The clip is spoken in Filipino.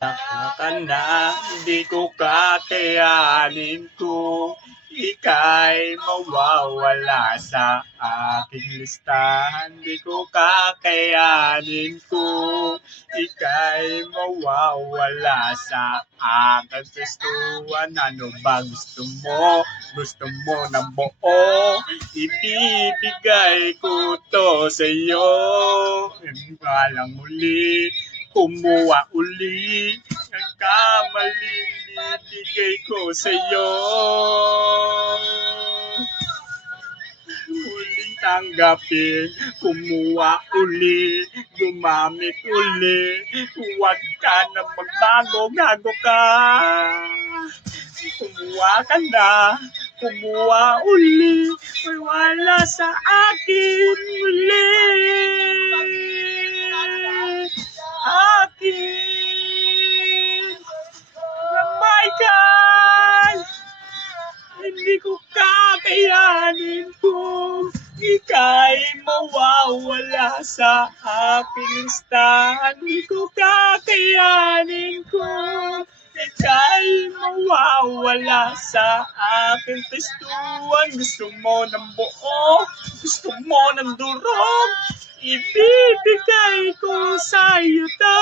Ka na, di ko kakayanin kung ika'y mawawala sa aking listahan. Di ko kakayanin kung ika'y mawawala sa aking testuan. Ano ba gusto mo? Gusto mo ng buo? Ibibigay ko to sa'yo. Walang muli, kumuha uli ang kamaling bibigay ko sa'yo. Muling tanggapin, kumuha uli, gumamit uli. Huwag ka na magbago, gago ka. Kumuha ka na, kumuha uli, wala sa akin uli. Akin na Michael, hindi ko kakayanin kung ika'y mawawala sa aking listahan. Hindi ko kakayanin kung ika'y mawawala sa aking testuan. Gusto mo ng buo? Gusto mo ng durog? Ibibigay ko sa'yo to.